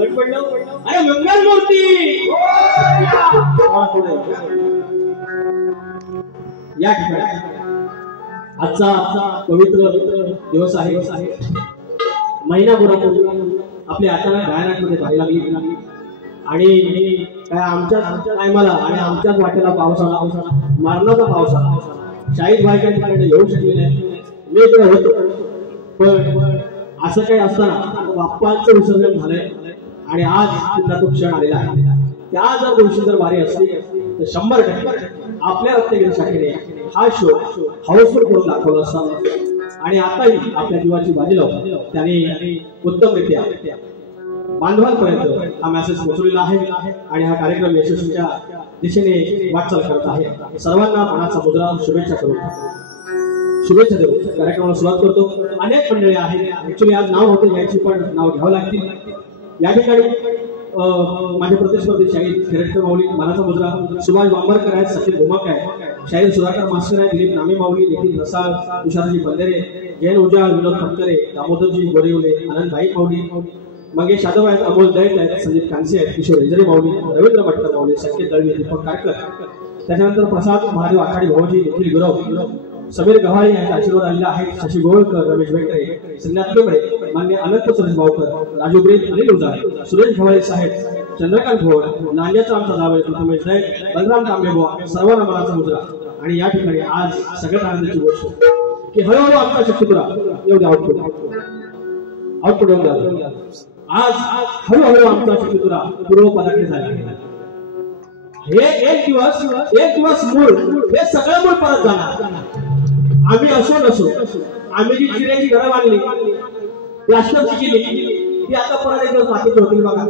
अंगण पडलं. अरे मंगल मूर्ती या ठिकाणी आजचा पवित्र दिवस आहे. महिनाभरापूर्वी आपल्या अचानक गायनामध्ये बाहेर लागली आणि काय आमच्या टायमाला आणि आमच्याच वाटेला पाऊस आला, मारणाचा पाऊस आला. शाहीद भाईच्या ठिकाणी येऊ शकले नाही. मी इकडे होतो, पण असं काही असताना बाप्पांचं विसर्जन झालंय आणि आज पुन्हा तो क्षण आलेला आहे. त्या जर दिवशी जर वारी असली तर 100% आपल्या रत्नागिरी शाखेने हा शो हाऊसफुल करून दाखवला असता आणि आताही आपल्या जीवाची बाजी लावून त्याने उत्तमरित्या बांधवांपर्यंत हा मेसेज पोहोचलेला आहे आणि हा कार्यक्रम यशस्वीच्या दिशेने वाटचाल करत आहे. सर्वांना मनाचा मुद्रा शुभेच्छा देऊ. कार्यक्रमाला सुरुवात करतो. अनेक मंडळी आहेत, ऍक्च्युली आज नाव होते याची पण नाव घ्यावं लागतील. या ठिकाणी माझे प्रतिस्पर्धी शाहीद खिरटकर माऊली, मनाचा मुद्रा, सुभाष बांबरकर आहेत, सचिन भूमक आहे, शाहीद सुधाकर मास्टर आहे, दिलीप नामे माऊली, नितीन रसाळ, तुषारजी बंदेरे, जैन उजाळ, विनोद फटकरे, दामोदरजी गोरेवले, आनंद भाई माऊली, मंगेश यादव आहेत, अमोल दैत आहेत, संदीप कांसे आहेत, किशोर हेजरे माऊली, रवींद्र भटकर माऊली, संकेत दळवी, दीपक कारकर, त्याच्यानंतर प्रसाद महादेव आखाडे भाऊजी, निखिल गुरव, समीर गव्हाळे यांचा आशीर्वाद आलेला आहे. शशी गोळकर, रमेश बेंकरे, संज्ञात केंबडे, मान्य अनंत सुरेश भाऊकर, राजू ब्रेद, अनिल उजाळे, सुरेश गव्हाळे साहेब, चंद्रकांत भोळ, नांद्याचा आमचा जावई प्रथमेश जय, बलराम तांबेबुवा, सर्वांना मनाचा मुद्रा. आणि या ठिकाणी आज सगळ्यात आनंदाची गोष्ट की हळूहळू आमचा शक्तीपुरा येऊ द्या, आउटपुट येऊ द्या. आज हळूहळू आमचा शक्तीपुरा पूर्वपदाकडे झाला. हे एक दिवस मूळ, हे सगळं मूळ परत जाणार. आम्ही असो नसो, आम्ही जी चिऱ्याची घरं बांधली, प्लास्टरची केली, ती आता परत एक दिवस मातीत होतील बघा.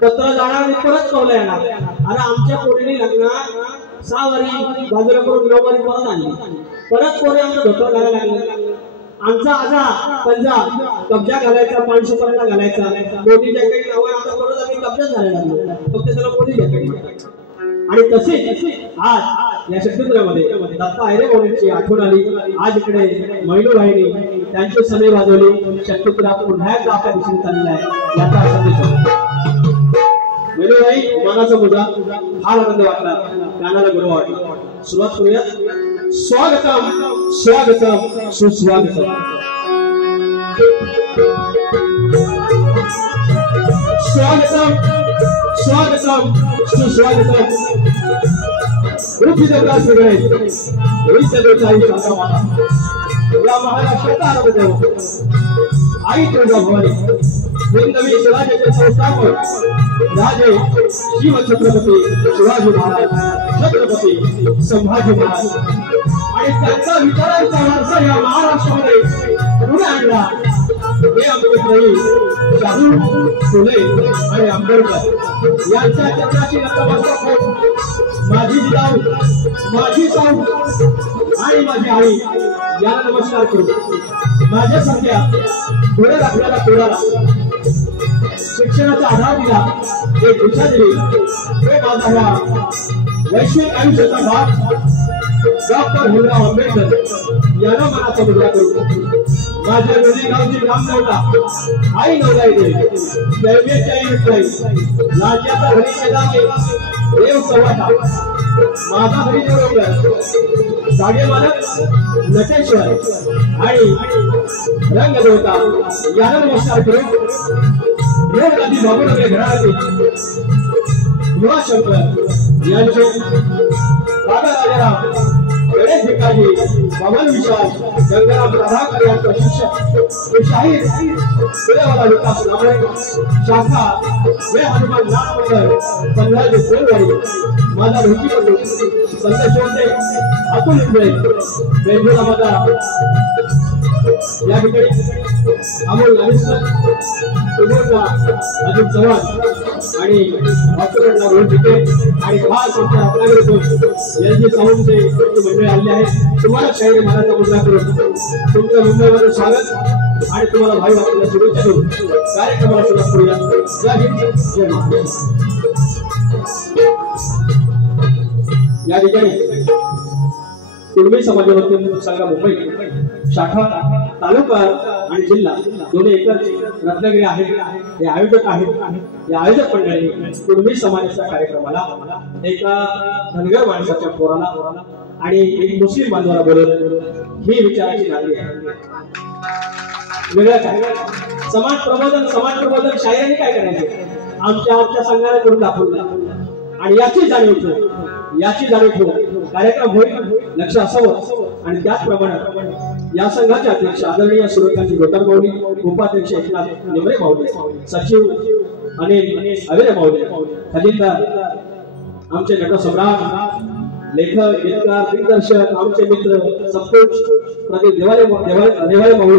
पत्र जाणार आणि परत कवलं येणार. अरे आमच्या पोरीने लग्नात 6 वारी बाजूला करून 9 वारी परत आणली. परत पोरे आमचं धोतर घालायला लागले. आमचा आजा पंजा कब्जा घालायचा, 500 पर्यंत घालायचा. मोदी जॅकेट नाव आमचा परत आम्ही कब्जा घालायला लागलो, फक्त त्याला मोदी जॅकेट म्हणतात. आणि तसे आज या शक्तीपुरामध्ये दत्ता आयरे माऊलींची आठवण आली. आज इकडे मैनूबाईंनी त्यांचे सनई वाजवली. शक्तीपुरा पुन्हा एकदा आपल्या दिशेने चाललेला आहे याचा संदेश. मैनूबाई, मनाचा मुद्रा, फार आनंद वाटला, कानाला गुरु वाटला. सुरुवात करूया. स्वागतम स्वागतम सुस्वागतम. स्वागतम स्वागतम सुस्वागतम. पृथ्वीदेवता सगळे विश्वदेवताई शांतामाता, या महाराष्ट्राचा आराध्य आई तुळजाभवानी, हिंदवी स्वराज्याचे संस्थापक राजे शिव छत्रपती शिवाजी महाराज, छत्रपती संभाजी महाराज आणि त्यांचा विचारांचा वारसा या महाराष्ट्रामध्ये पुढे आणला. हे आंबेडकरी, शाहू फुले आणि आंबेडकर यांच्या चरणाची नतमस्तक होत माझी जिजाऊ, माझी साऊ आणि माझी आई याला नमस्कार करू. माझ्यासारख्या पुढे लागलेला पिढ्याला शिक्षणाचा आधार दिला, एक दिशा दिली, हे माझा हा वैश्विक आयुष्याचा भाग डॉक्टर भीमराव आंबेडकर यांना मनाचा मुद्रा करू. माझ्या नदी गावची ग्रामदेवता आई नवलाई देवी, दैवेची आई विठ्ठलाई, राज्याचा हरी मैदाने देव सवाटा, माझा हरी देवकर, जागे मालक नटेश्वर आणि रंगदेवता यांना नमस्कार करू. नदी बाबूनगरे घराण्यातील युवाशंकर यांचे बाबा राजाराम, गणेश भिकाजी, पवन विशाल, गंगाराम प्रभाकर यांचा शिष्य शाहीर सूर्यवाला विकास नामळे, शाखा वे हनुमान नाथ मंडळ, पंधराजी सोलवाडी, माझा भेटीपटू संदेश होते, अतुल इंद्रे, बेंजोला माझा या ठिकाणी अमोल नागेश्वर, उदयला अजित चव्हाण आणि हॉस्पिटलला रोड तिथे आणि खास आमच्या रत्नागिरी यांची साऊंडचे मंडळी आले आहेत. तुम्हाला शाहीर महाराजा मुद्रा करून तुमचं मुंबईमध्ये स्वागत आणि तुम्हाला भाई वाटलेल्या शुभेच्छा देऊन कार्यक्रमाला सुरुवात करूया. जय हिंद, जय महाराष्ट्र. या ठिकाणी कुणबी समाजावरती संघ मुंबई शाखा तालुका आणि जिल्हा दोन्ही एकच रत्नागिरी आहेत हे आयोजक आहेत। या आयोजक मंडळी कुणबी समाजाच्या कार्यक्रमाला एका धनगर माणसाच्या पोराला आणि एक मुस्लिम बांधवाला बोलवलं ही विचाराची नांदी आहे। वेगळं काय समाज प्रबोधन शायरांनी काय करायचे आमच्या संघाला करून दाखवलं आणि याची जाणीव ठेवून कार्यक्रम होईल लक्ष असावं। आणि त्याचप्रमाणे या संघाचे अध्यक्ष आदरणीय सूर्यकांत गोतार माऊली, उपाध्यक्ष एकनाथ निमरे माऊली, सचिव अनिल अवेरे माऊली, खजिनदार आमचे नटसम्राट, लेखक, गीतकार, दिग्दर्शक, आमचे मित्र संतोष प्रदीप रेवाळे माऊली,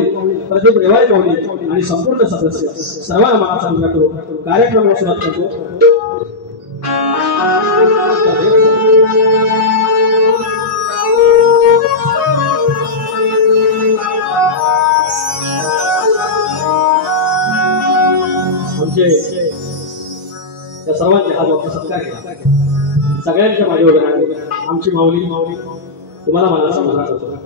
प्रदीप रेवाळे माऊली आणि संपूर्ण सदस्य सर्वांना मानाचा मुजरा करू कार्यक्रमाला सुरुवात करतो। आमचे त्या सर्वांचे हात वरती सत्कार केला, सगळ्यांच्या माझ्या उभे राहिले आमची माऊली तुम्हाला मानाचा मुजरा करतो।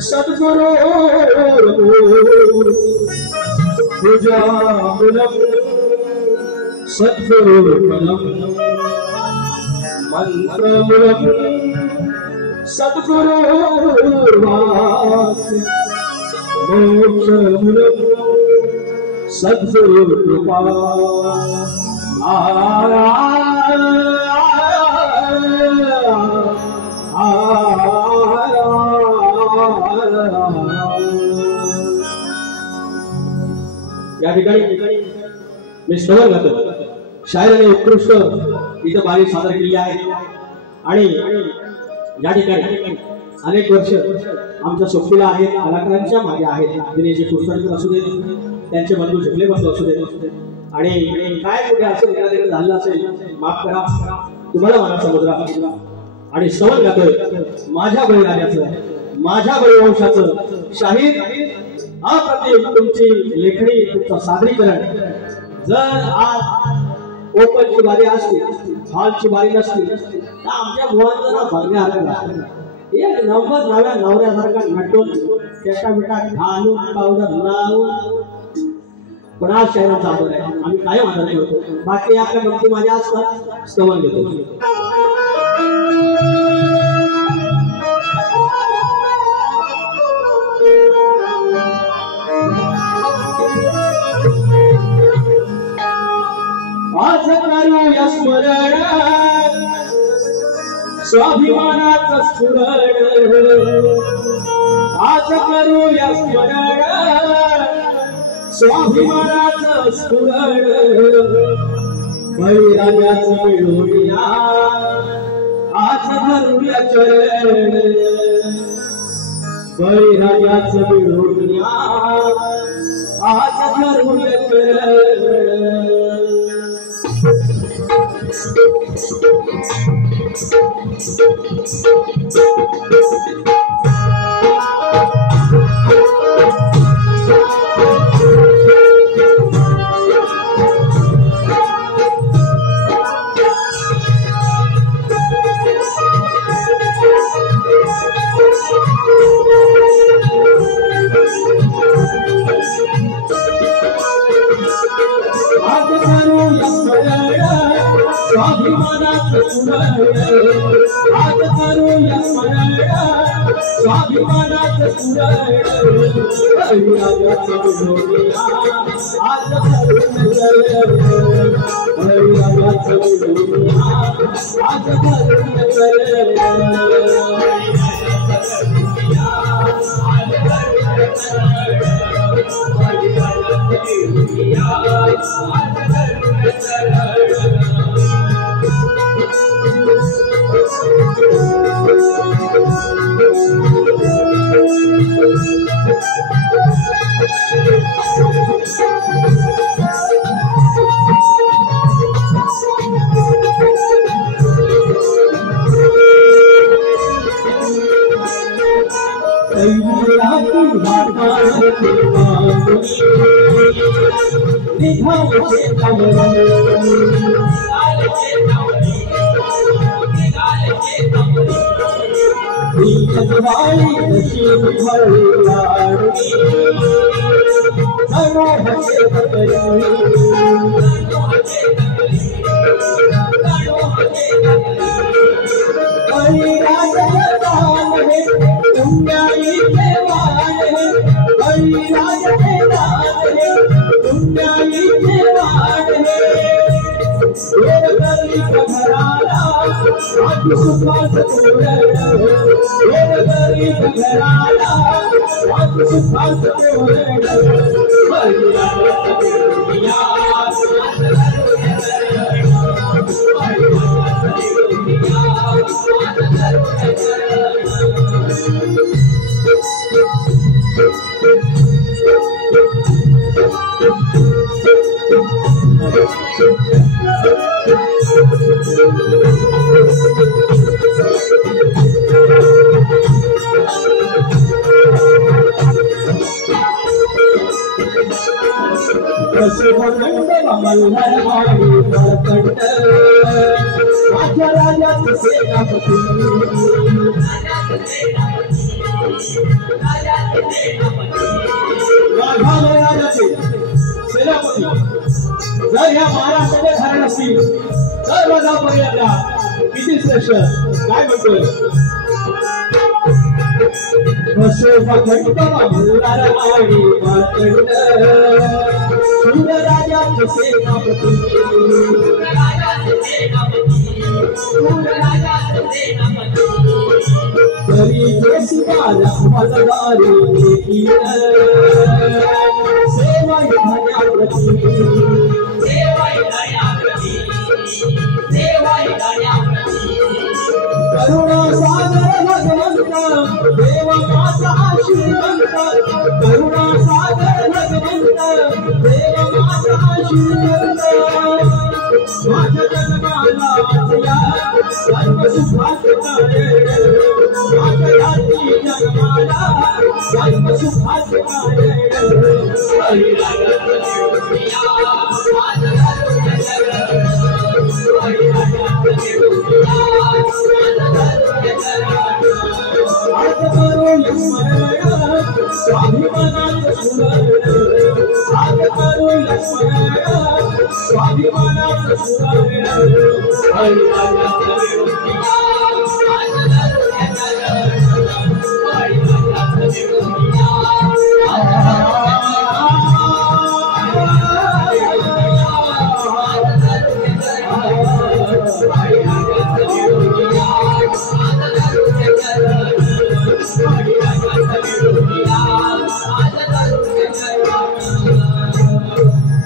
सद्गुरु पूजा सद्गुरु मंत्र सद्गुरु सद्गुरु कृपा या ठिकाणी मी श्रवण करतो शायराने उत्कृष्ट इथं बारी सादर केली आहे। आणि या ठिकाणी अनेक वर्ष आमच्या सोबतीला आहेत, कलाकारांच्या मागे आहेत, दिनेश कुलकर्णी असू दे, त्यांचे बंधू झुकले बंधू असू दे, आणि काय कुठे असेल झालं असेल माफ करा, तुम्हाला मानाचा मुजरा। आणि श्रवण गातोय माझ्या बळीराजाचं, माझ्या बळीवंशाचं शाहीर अप्रतिम तुमची लेखणी, तुमचं सादरीकरण। जर आज ओपनची बारी असती, हॉलची बारी नसती तर आमच्या मुलांना बघण्यासारखं एक नंबर नव्या नवऱ्यासारखा नटून चेटा बिटा घालून पावडर लावून पण आज शायरांचा आदर आहे, आम्ही काय आदर करतो। बाकी आपल्या गमती माझ्या असतात स्तवन घेतो। आज करूया स्मरण स्वाभिमानाचं स्फुरण, आज करूया स्मरण स्वाभिमानाचं स्फुरण, बळीराजाचं मिळवूया आज धरूया चरण, बळीराजाचं मिळवूया आज धरूया चरण। आज करूया स्मरण स्वाभिमानाचं पुरण आज करूया स्मरण स्वाभिमानाचं पुरण बळीराजाचं विडोलिया आज करून कर बळीराजाचं विडोलिया आज करून जर या महाराष्ट्राचे झाले नसतील तर माझा पर्यंत किती श्रेष्ठ काय म्हणतोय राजाचे सेनापती तरी देशिवाला मजदारी सेवा करुणा सागर भगवंत देव माता श्रीमंत करुणा सागर भगवंत देव माता श्रीमंत माझ्या जन्माला जन्म सुखाचा माझ्या जन्माला जन्म सुखाचा स्वाभिमानाचं सुरण आज करूया स्मरण स्वाभिमानाचं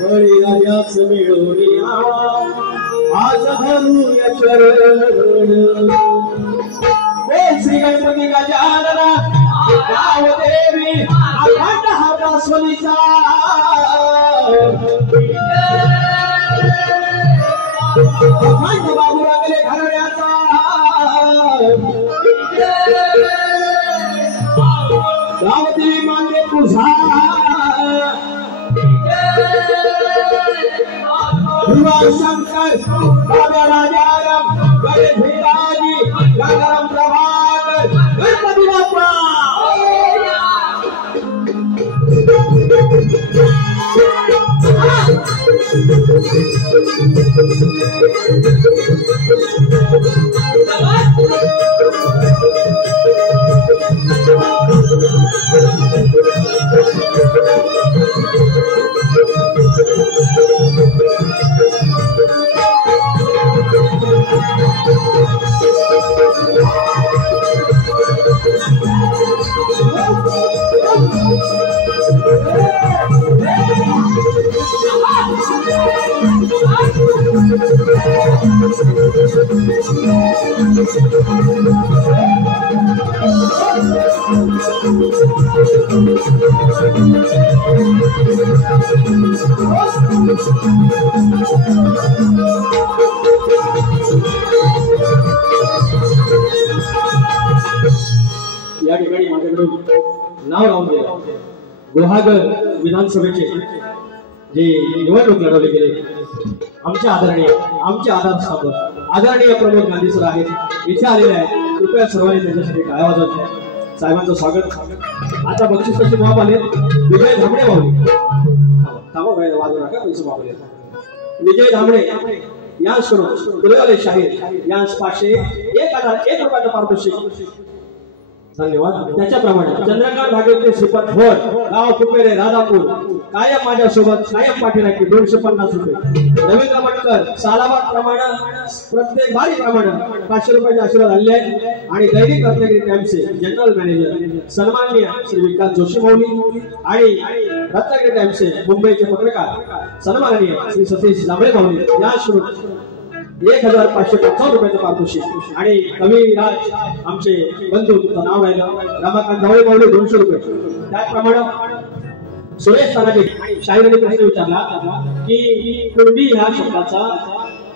बळीराजाचं मिळवूया आज धरूया चरण श्री गणपती गजानना गावदेवी अखंड हातास्वलीचा अखंड बाबू लागले घराण्याचा गावदेवी मागे तुझा शंकर बाबा राजाराम गणेश भिराजी गंगाराम प्रभाकर गणपती बाप्पा या ठिकाणी माझ्याकडून नाव लावून दिलं गुहागर विधानसभेचे जे निवडणूक लढवले गेले आमचे आधारस्तंभ आदरणीय प्रमोद गांधी सर आहेत इथे आलेले आहेत कृपया सर्वांनी त्यांच्यासाठी टाळ्या वाजवल्या साहेबांचं स्वागत आता बक्षीस कशी माप आले विजय धामणे भाऊ वाजवू नका पैसे मापले विजय धामणे यांच्याकडून पुरेवाले शाहीर यांस 501 रुपयाचं पारितोषिक धन्यवाद त्याच्याप्रमाणे चंद्रकांत भागवते श्रीपाद भोर गाव कुपेरे राधापूर कायम माझ्यासोबत कायम पाठीराखी 250 रुपये रवींद्र मटकर सालाबाद प्रमाणे प्रत्येक बारी प्रमाणे 500 रुपयाचे आशीर्वाद आले आहेत आणि दैनिक रत्नागिरी टाइम्सचे जनरल मॅनेजर सन्माननीय श्री विकास जोशी मौली आणि रत्नागिरी टाइम्सचे मुंबईचे पत्रकार सन्माननीय श्री सतीश जांभळे मौली या श्रोत 1555 रुपयाचं पारितोषिक आणि कविराज आमचे बंधू तुमचं नाव राहिलं रमाकांत जावळे मौली 200 रुपये त्याचप्रमाणे सुरेश तानाजी शाहीरांनी प्रश्न विचारला की कुणबी ह्या शब्दाचा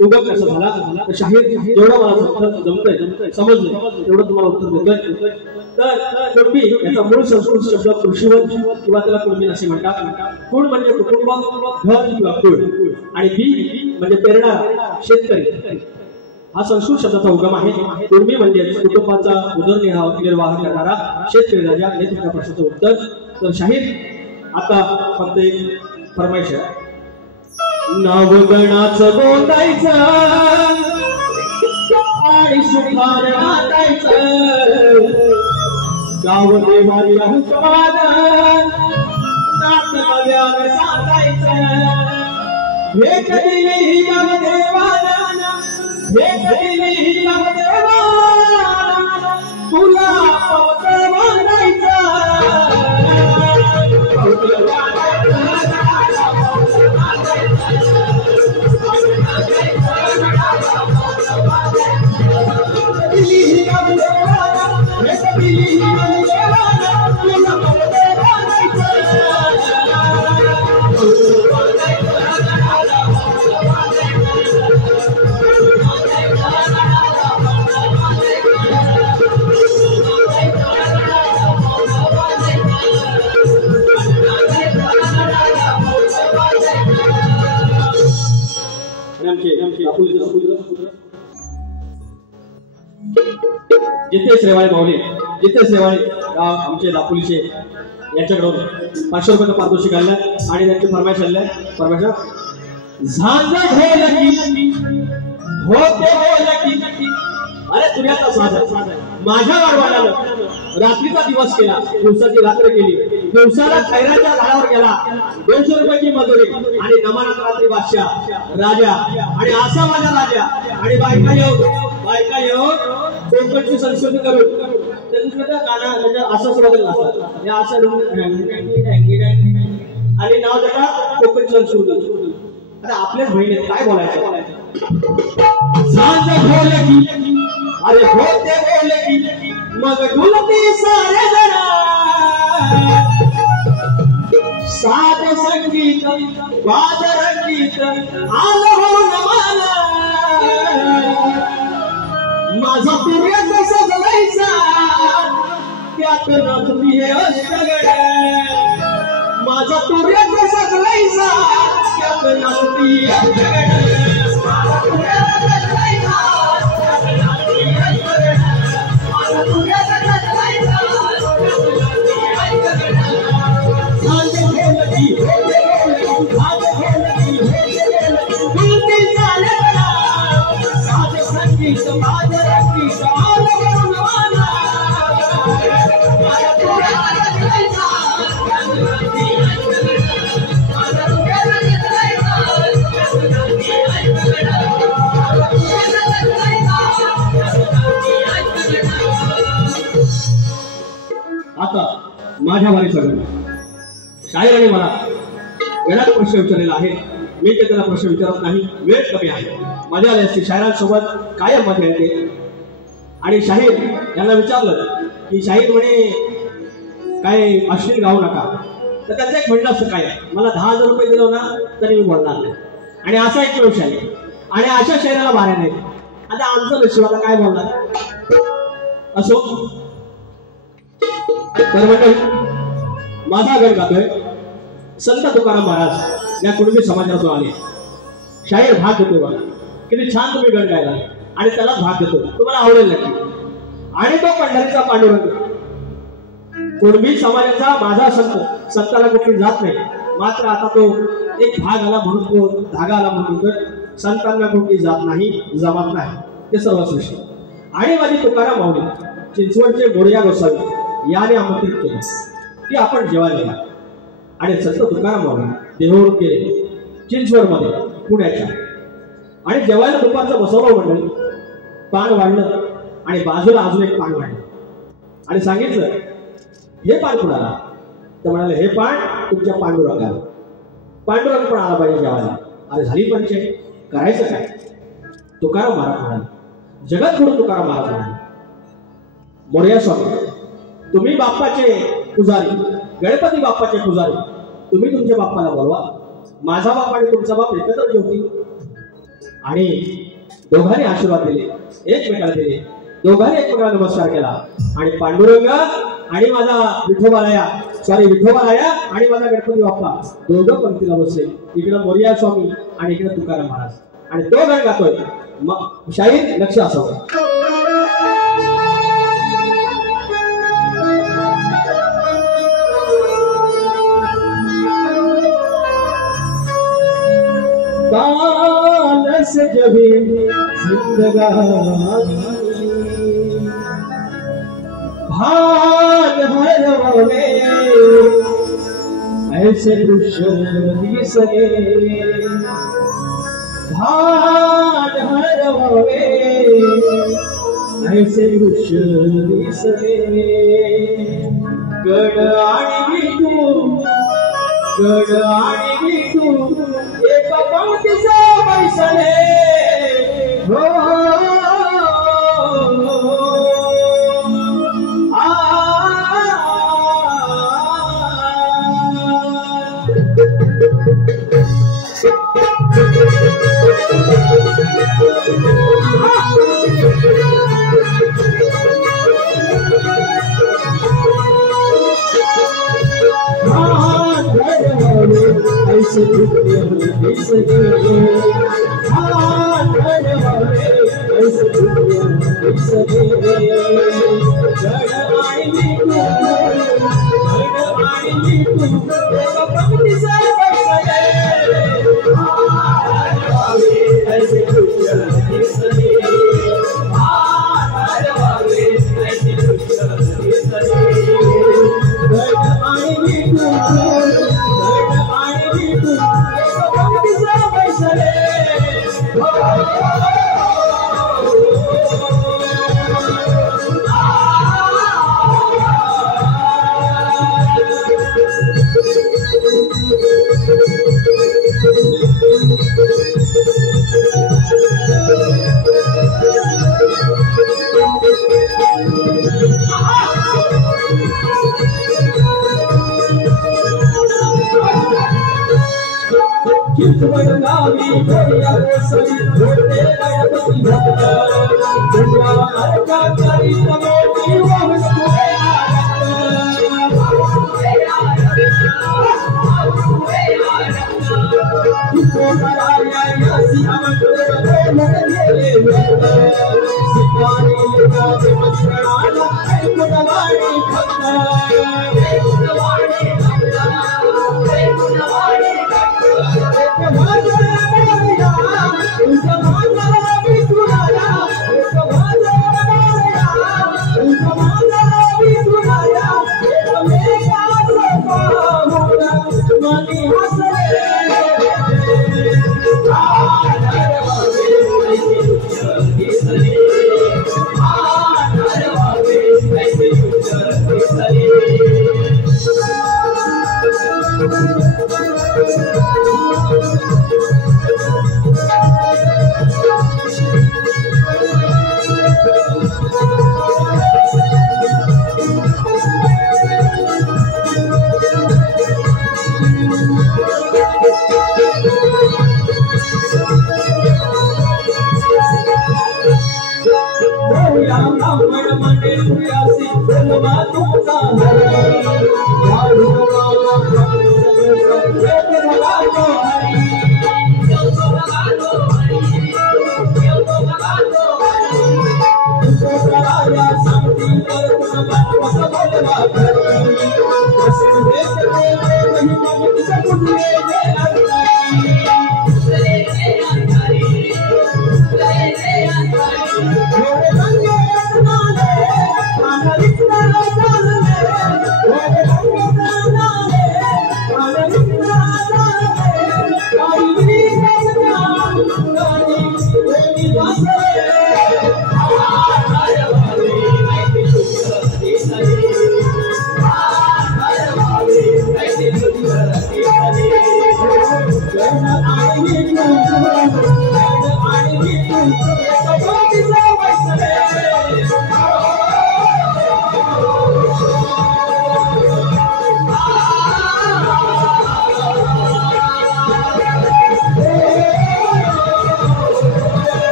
उगम कसा झाला तर शाहीर जेवढं मला जमतंय समजलं तेवढं तुम्हाला उत्तर देतोय तर कुणबी याचा मूळ संस्कृत शब्द कृषीवंश किंवा त्याला कुणबी असे म्हणतात कुण म्हणजे कुटुंब घर किंवा कुळ आणि बी म्हणजे पेरणारा शेतकरी हा संस्कृत शब्दाचा उगम आहे कुणबी म्हणजे कुटुंबाचा उदरनिर्वाह करणारा शेतकरी राजा हे तुमच्या प्रश्नाचं उत्तर तर शाहीर आता फक्त एक फरमाईश आहे नाव गणाचं गोंदायचं आणि सुखार नाचायचं गाव देवारी हुकमान नात नव्यानं सांगायचं भेट दिली ही नवदेवाना भेट दिली ही नवदेवाना तुला पवत बांधायचं जिथे श्रेवाळे माऊली जिथे श्रेवाळे आमचे दापोलीचे यांच्याकडून 500 रुपयाचं पारितोषिक आलं आणि त्यांची फरमाईश आली फरमाईश झांज ढोलकी होते ढोलकी अरे तुझ्याचा साज माझ्या वाडवाड्यानं रात्रीचा दिवस केला दिवसाची रात्र केली दिवसाला खैराच्या झाडावर गेला 200 रुपयाची मजुरी आणि नमनात रात्री बादशाह राजा आणि असा माझा राजा आणि बायका येऊन कोकणची संस्कृती करून त्यांचं गाणं म्हणजे असं सुरुवातीला असतात हे असं आणि नाव त्याला कोकणची संस्कृती आता आपल्याच बहिणी काय बोलायचं झांज ढोलकी अरे होते ढोलकी मग ढोलकी सारे जरा साध संगीत वाद रंगीत आलं हो नमाला माझा पूर्वज सजलायचा त्यात नाचती हे अष्टगड माझा पूर्वज सजलायचा त्यात नाचती अष्टगड माझ्या वारीचा गण शाहीराने मला गणात प्रश्न विचारलेला आहे. मी त्याला प्रश्न विचारत नाही, वेळ कमी आहे. मजा आली असते. शाहिरांसोबत कायम मजा येते. आणि शाहीर यांना विचारलं की शाहीर म्हणे काय अश्लील गाऊ नका. तर त्यांचं एक म्हणणं असतं काय, मला 10,000 रुपये दिलो ना तरी मी बोलणार नाही. आणि असा एक वेळ शाहीर आणि अशा शाहिराला बाऱ्या नाही. आता आमचं नशिबाला काय बोलणार असो. तर म्हणजे माझा गण गातोय संत तुकाराम महाराज या कुणबी समाजातून आले. शाहीर भाग देतो बघा, किती छान तुम्ही गण गायला आणि त्याला भाग देतो, तुम्हाला आवडेल नक्की. आणि तो पंढरीचा पांडुरंग कुणबी समाजाचा माझा संत, संताला कुठली जात नाही. मात्र आता तो एक भाग आला म्हणून तो धागा आला म्हणून तर संतांना कुठली जात नाही, जमात नाही, ते सर्वश्रेष्ठ. आणि माझी तुकाराम माऊली चिंचवडचे मोरया गोसावी याने आमंत्रित केले की आपण जेवायला या. आणि संत तुकाराम माऊली देहूवरून गेले चिंचवडमध्ये पुण्याच्या. आणि जेवायला दुपारचं बसवलं मंडळी, पान वाढलं आणि बाजूला अजून एक पान वाढलं आणि सांगितलं हे पान कुणाला. तर म्हणाले हे पान तुमच्या पांडुरंगाला. पांडुरंग पण आला पाहिजे जेवायला. अरे झाली पंचायत, करायचं काय. तुकाराम महाराज म्हणाले, जगद्गुरु तुकाराम महाराज म्हणाले, मोरया स्वामी तुम्ही बाप्पाचे पुजारी, गणपती बाप्पाचे पुजारी, तुम्ही तुमच्या बाप्पाला बोलवा. माझा बाप आणि तुमचा बाप एकत्र जेवतील. आणि दोघांनी आशीर्वाद दिले, एकमेकाला दिले. दोघांनी एकमेकाला नमस्कार केला. आणि पांडुरंग आणि माझा विठोबाराया आणि माझा गणपती बाप्पा दोघं पंक्तीला बसले. इकडे मोरया स्वामी आणि इकडे तुकाराम महाराज. आणि तो गण गातोय. शाहीर लक्ष असावं. काल से जबी जिंदगानी भान भरवे ऐसे दुश्मनी सगे, भान भरवे ऐसे दुश्मनी सगे. गड आणि तू एक पंक्तीचे बैसले हो. ऐसे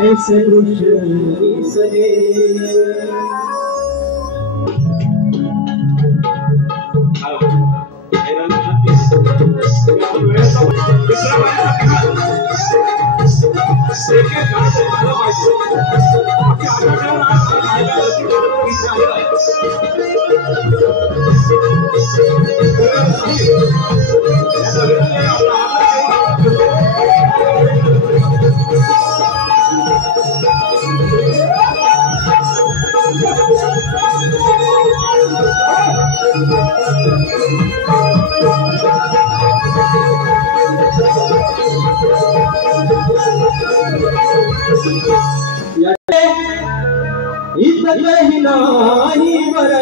ऐसे दृश्य सजे इतकही नाही बर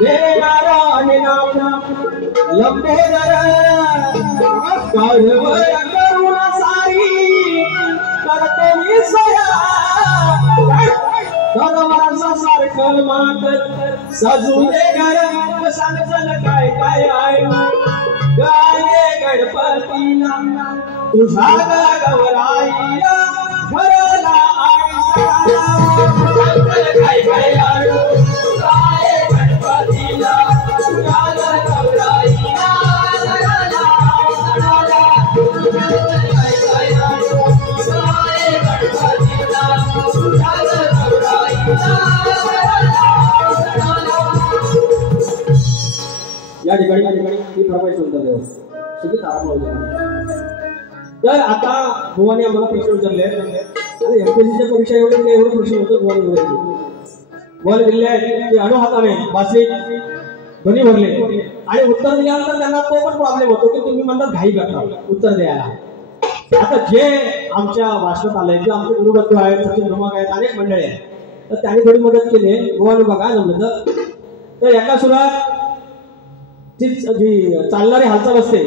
देणारा लंबोदर कडवर करुण सारी करते विसया दरवाजा सारखं मात सजूले घर सांगचल काय काय आहे गाये गणपतीला तुझा गवराईला घराला काय काय आळू गाये गणपतीला तुझा गवराईला घराला काय काय आळू गाये गणपतीला तुझा या ठिकाणी ही फरमाईश होता देव सगळी तारा. तर आता भुवाने आम्हाला प्रश्न विचारले आणि एमपीएससीच्या परीक्षा एवढे प्रश्न होते भुवाने दिले आहेत की अणु हाताने बासरी ध्वनी भरले आणि उत्तर दिल्यानंतर त्यांना तो पण प्रॉब्लेम होतो की तुम्ही म्हणतात घाई करता उत्तर द्यायला. आता जे आमच्या भाषणात आलंय जे आमचे गुरुबंधू आहेत सचिन धुमाक आहेत अनेक मंडळी आहेत तर त्यांनी थोडी मदत केली. भुवाने बघा जमलं तर एका सुरात जी चालणारी हालचाल असते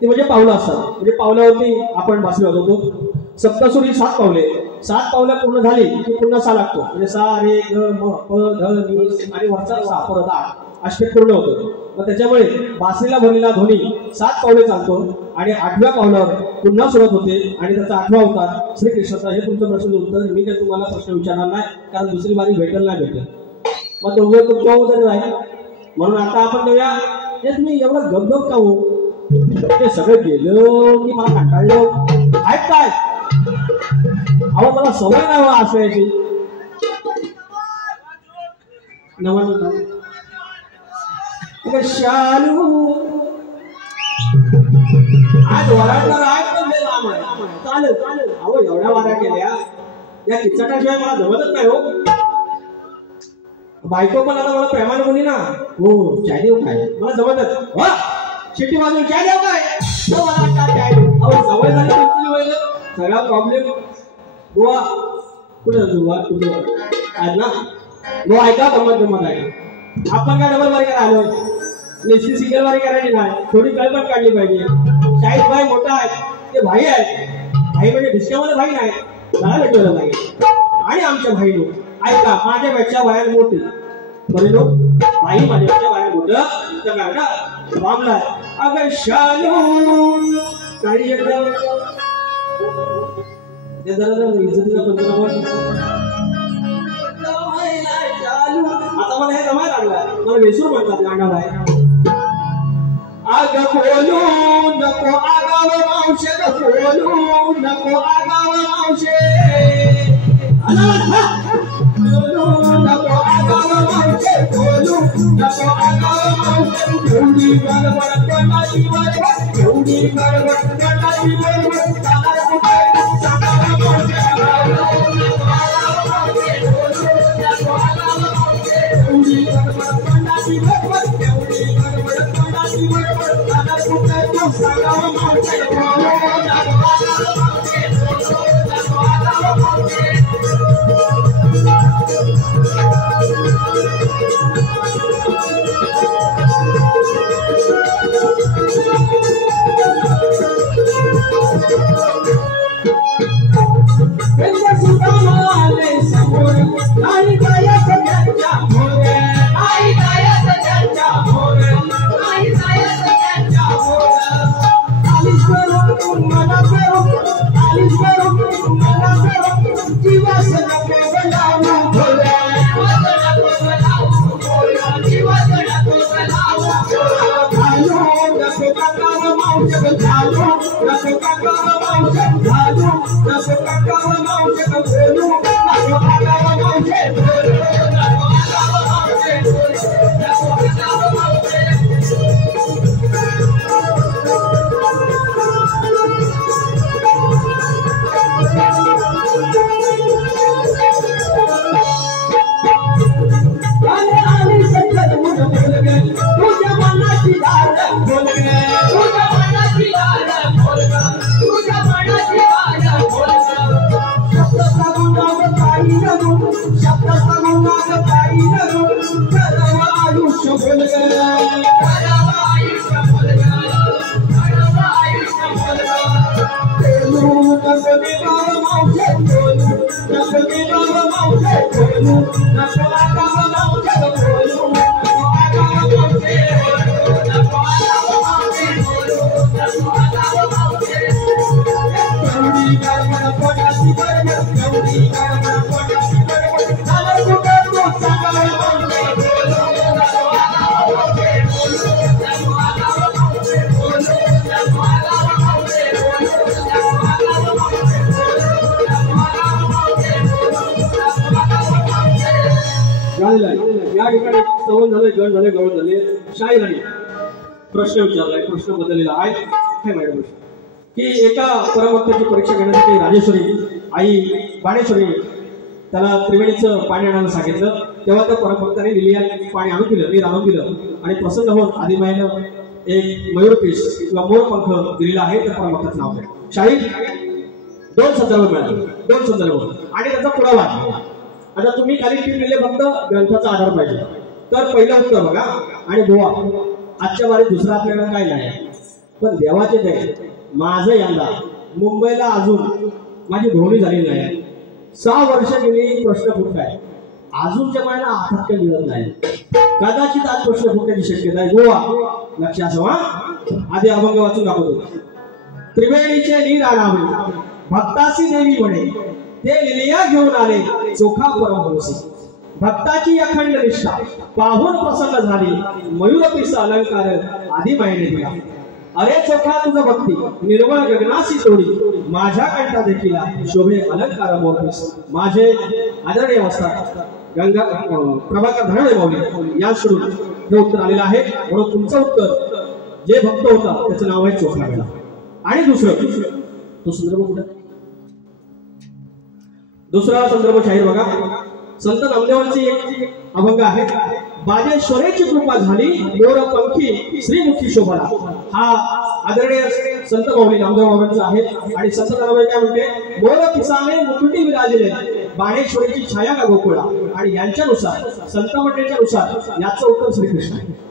ती म्हणजे पावलं असतात. म्हणजे पावलावरती आपण बासरी वाजवतो. सप्तसूर ही 7 पावले 7 पावलं पूर्ण झाली की पुन्हा सा लागतो म्हणजे सा रे ग म प ध नि आणि वरचा सा परत 8 अष्टक पूर्ण होतो. मग त्याच्यामुळे बासरीला भरलेला ध्वनी 7 पावले चालतो आणि 8व्या पावलावर पुन्हा सुरुवात होते आणि त्याचा 8वा अवतार श्रीकृष्णाचा. हे तुमचं प्रश्नाचं उत्तर. मी काही तुम्हाला प्रश्न विचारणार नाही कारण दुसरी बारी भेटेल नाही भेटेल. मग तो तुमच्या उदर राहील म्हणून आता आपण देऊया. हे तुम्ही एवढं गपगप का हो ते सगळं गेलं की मला कंटाळलं आहेत काय अहो मला सवय नाही हो असायची. शालू आज वराडणार आहे चालेल चालेल. अहो एवढ्या वाऱ्या केल्या या किचटाशिवाय मला जमतच नाही हो. बायको पण आता मला प्रेमाने बोलली ना हो चाय देऊ काय मला जमतच शिट्टी वाजून चाय देऊ काय सवय झाली सगळा प्रॉब्लेम. बुवा कुठे जातो बुवा कुठे आहेत ना बुवा ऐका गमत ऐका. आपण काय डबल वारी करायला आलोय नेसली सिंगल वारी करायची नाही थोडी कळ पण काढली पाहिजे. शाहीद भाई मोठा आहे ते भाई आहेत. भाई म्हणजे ढिसक्यामध्ये भाई नाही मला भेटवलं पाहिजे. आणि आमच्या भाईनो ऐका माझ्यापेक्षा वयात मोठी बरे भाई माझ्यापेक्षा वयात मोठं तर काय ना बामला अगं शालू काही इज्जतीचा पंचनामा आता मला हे जमाय लागला मला वेसूर म्हणतात गांडाला आहे. अगं बोलू नको आगाव मावशे बोलू नको आगाव मावशे बोलू नको आगाव मावशे बोलू नको आगाव मावशे एवढी गडबड कोणाची बरोबर एवढी गडबड कोणाची बरोबर एवढी गडबड कोणाची बरोबर या ठिकाणी सवन झाले, गण झाले, गवळ झाले. शाहीराणी प्रश्न विचारलाय, प्रश्न बदललेला आहे. काय मॅडम की एका परमभक्ताची परीक्षा घेण्यासाठी राजेश्वरी आई बाणेश्वरी त्याला त्रिवेणीचं पाणी आणायला सांगितलं. तेव्हा त्या परमभक्ताने लिलिया पाणी आणून दिलं, नीर आणून दिलं आणि प्रसन्न होऊन आदिमाईनं एक मयूरपीस किंवा मोरपंख दिलेला आहे. त्या परमभक्ताचं नाव आहे. शाहीर 2 संदर्भ मिळाले, 2 संदर्भ आणि त्याचा पुरावा आहे. आता तुम्ही खाली लिहिले फक्त ग्रंथाचा आधार पाहिजे. तर पहिलं उत्तर बघा. आणि बुवा आजच्या बारीत दुसरा आपल्याला काय नाही, पण देवाचे दय माझं यंदा मुंबईला अजून माझी भोवणी झालेली नाही. 6 वर्ष गेली प्रश्न फुटताय, अजूनच्या मला हातात मिळत नाही. कदाचित आज प्रश्न फुटण्याची शक्यता आहे. बुवा लक्ष असो हा. आधी अभंग वाचून दाखवतो. त्रिवेणीचे नीर आणावे भक्तासी देवी म्हणे, ते लिलिया घेऊन आले चोखा परमहंसी. भक्ताची अखंड निष्ठा पाहून प्रसन्न झाली, मयूरपीस अलंकार आदिमाईने दिला. अरे चोखा तुझ भक्ती निर्मळ गगनासी तोडी, माझ्या कंठा देखील शोभे अलंकार मोरपीस. माझे आदरणीय असतात गंगा प्रभाकर धनवडे माऊली यांकडून हे उत्तर आलेलं आहे. म्हणून तुमचं उत्तर जे भक्त होता त्याचं नाव आहे चोखा मेळा. आणि दुसरं तो संदर्भ कुठे, दुसरा संदर्भ शाहीर बघा. संत नामदेवांची एक अभंग आहे. बाजेश्वरेची कृपा झाली मोरपंखी श्रीमुखी शोभला. हा आदरणीय संत माऊली नामदेव बाबांचा आहे. आणि संत नामदेव काय म्हणते, मोर पिसाने मुकुटी विराजले बाणेश्वरीची छाया का गोकुळा. आणि यांच्यानुसार संत मंडळीच्या नुसार याचं उत्तर श्रीकृष्ण आहे.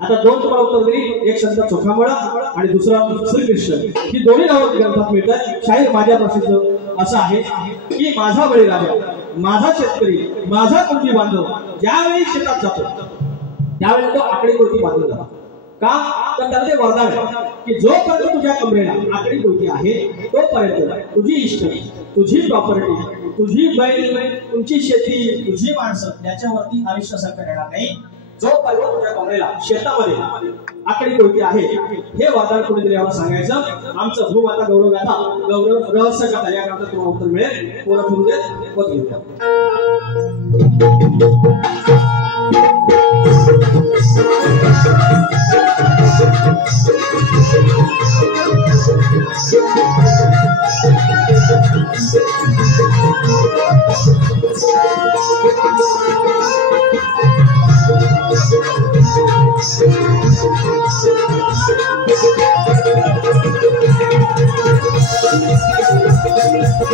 आता 2 तुम्हाला उत्तर दिली, एक संत चोखामळा आणि दुसरा श्रीकृष्ण. ही दोन्ही नावं ग्रंथात मिळतात. शाहीर माझ्या प्रसिद्ध असं आहे की माझा बळीराजा, माझा शेतकरी, माझा कुंभी बांधव ज्यावेळी शेतात जातो त्यावेळी तो आकडी कोयती बांधून जातो. का तर त्याला ते वरदान आहे की जोपर्यंत तुझ्या कमरेला आकडी कोयती आहे तोपर्यंत तुझी इष्टरी, तुझी प्रॉपर्टी, तुझी बैल, तुमची शेती, तुझी माणसं याच्यावरती आयुष्य संकट येणार नाही. जोपर्यंत तुझ्या कमरेला शेतामध्ये आकडी कोयती आहे हे वरदान कोणी दिले यावर सांगायचं. आमचं भूमाता गौरव गाथा गौरव रहस्य गाथा या ग्रंथात तुम्हाला उत्तर मिळेल. पोरं फिरू देत होत घेऊया. आता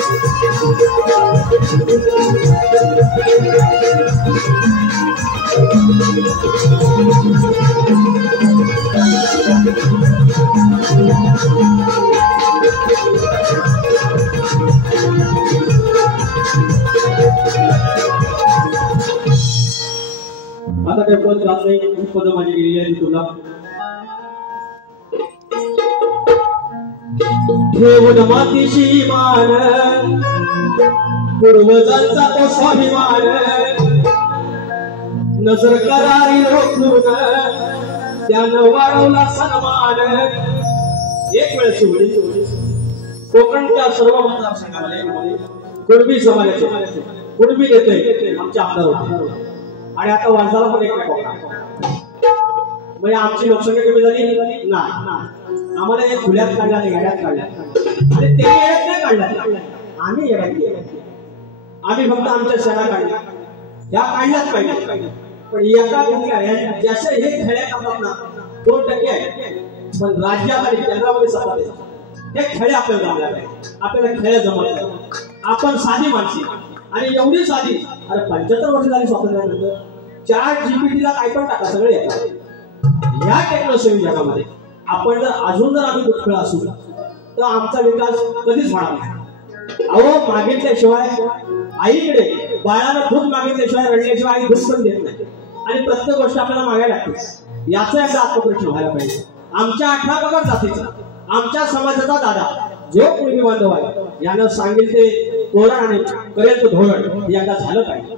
काय पद राहत नाही, खूप पद माझी गेलेली आहे तुला ठेवून मातीशी मान पूर्वजांचा तो स्वाभिमान नजर करारी रोखून त्यानं वाढवला सन्मान. एक वेळ सोडली कोकणच्या सर्व मतदारसंघामध्ये कुणबी समाजाचे कुणबी नेते आमचे आमदार होते आणि आता वारसाला पण एक म्हणजे आमची लोकसंख्या कमी झाली नाही. आम्हाला एक खुल्यात काढला नाही, येड्यात काढल्या आणि ते येड्यात नाही काढल्या, आम्ही येड्यात गेलो. आम्ही फक्त आमच्या सेना काढल्या, ह्या काढल्याच पाहिजे. पण एका जसे हे खेड्या काढतात ना 2% आहे, पण राज्यात आणि केंद्रामध्ये सत्ता आहे. हे खेळे आपल्याला जमल्या पाहिजे. आपल्याला खेळ जमत नाही. आपण साधी माणसी आणि एवढी साधी. अरे 75 वर्ष झाली स्वातंत्र्यानंतर ChatGPT ला काय पण टाका, सगळे येतात. या टेक्नॉलॉजी जगामध्ये आपण जर अजून जर आम्ही दुष्काळ असू तर आमचा विकास कधीच होणार नाही. अहो मागितल्याशिवाय आईकडे बाळाला दूध मागितल्याशिवाय रडल्याशिवाय आई दूध पण देत नाही आणि प्रत्येक गोष्ट आपल्याला मागायला लागते. याचा एकदा आत्मपरीक्षण व्हायला पाहिजे. आमच्या 18 पगड जातीचा आमच्या समाजाचा दादा जो कुणबी बांधव आहे यानं सांगितले ते धोरण आणि करेल धोरण हे एकदा झालं पाहिजे.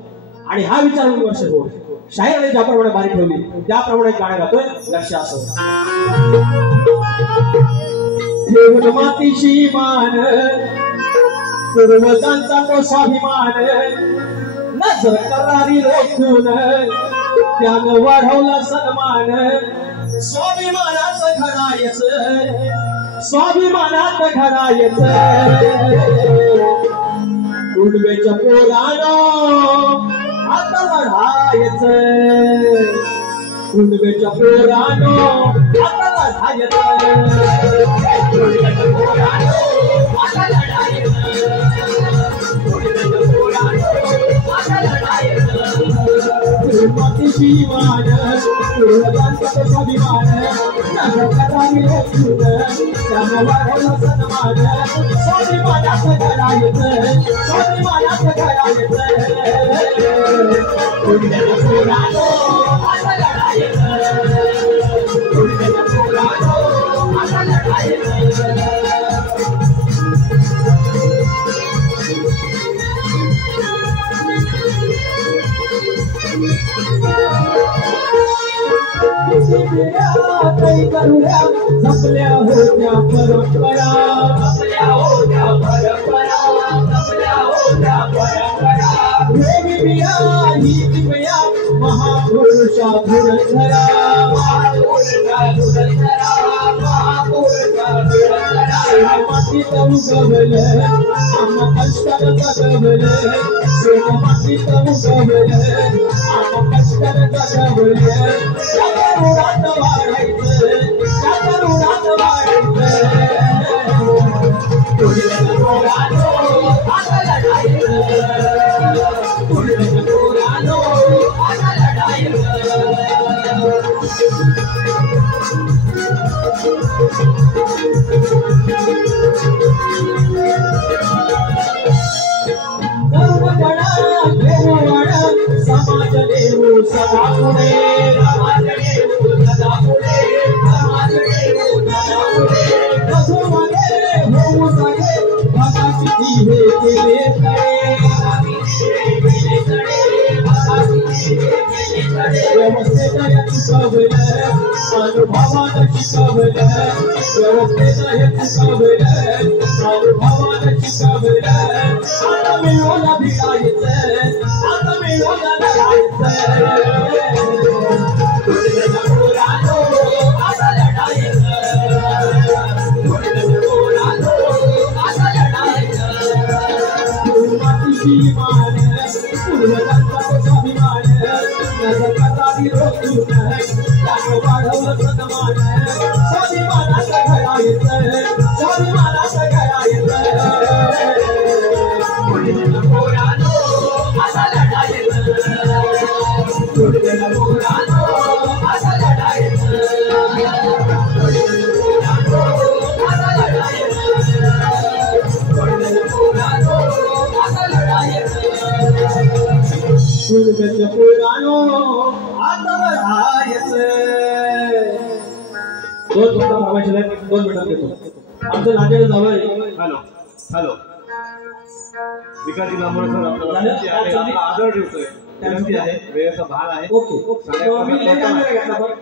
आणि हा विचार वर्ष होईल. शाहीर ज्याप्रमाणे बारी ठेवली त्याप्रमाणे गाणं गातोय. लक्ष असं ठेवून मातीशी मान पूर्वजांचा तो स्वाभिमान नजर करारी रोखून त्यानं वाढवला सन्मान. स्वाभिमानाचं घडायचं स्वाभिमानात घडायचं कुणबीच्या पोरानं आता लढायचं. कुणबीच्या पोरानं आता लढायचं. कुणबीच्या पोरानं आता लढायचं. कुणबीच्या पोरानं आता लढायचं. मातीशी मान पूर्वजांचा तो स्वाभिमान नजर करारी रोखून त्यानं वाढवला सन्मान. स्वाभिमानात घडायचं स्वाभिमानात घडायचं. कुणबीच्या पोरानं आता लढायचं. कुणबीच्या पोरानं आता लढायचं. काही करूया जपल्या होत्या परंपरा. जपल्या होत्या परंपरा. जपल्या होत्या परंपरा. हे बिया ही बिया महापुरुषा धुरंधरा. महापुरुषा धुरंधरा. महापुरुषा धुरंधरा. मातीत उगवलं आम्हा कष्टानं जगवलं. मातीत उगवलं आम्हा कष्टानं जगवलं. उडात वाढायचं उडात वाढायचं. कुणबीच्या पोरानं आता लढायचं. कुणबीच्या पोरानं आता लढायचं. समाज देऊ सदा पुढे. समाज देऊ सदा पुढे. समाज देऊ सदा पुढे. कसोमध्ये होऊ सगे बघा किती हे केले कडे. व्यवस्थेत शिकवलं अनुभवानं शिकवलं. व्यवस्थेत हे शिकवलं अनुभवानं शिकवलं. आता मिळून भिडायचं आता मिळून लढायचं. कुणबीच्या पोरानं आता लढायचं. कुणबीच्या पोरानं आता लढायचं. मातीशी मान पूर्वजांचा तो स्वाभिमान नजर करारी रोखून त्यानं वाढवलं सन्मान. स्वाभिमानात घडायचं स्वाभिमानात घडायचं. गुरुगत पुराणो आता राहायचं. दोन मिनिटं थांबायचे नाही, 2 मिनिटात घेतो. आमचं नाट्य जावळ. हॅलो हॅलो विकाजी लांबोळे सर आपला आदर ठेवतोय. विनंती आहे, वेळेचा भाग आहे. ओके मी लेट आला घेतला पण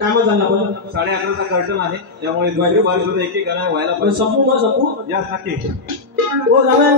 टाइमच झाला पण 11:30चा कर्टन आहे, त्यामुळे दुसरी बार सुद्धा एक एक गाणं व्हायला पाहिजे. संपू या नक्की हो जाऊया.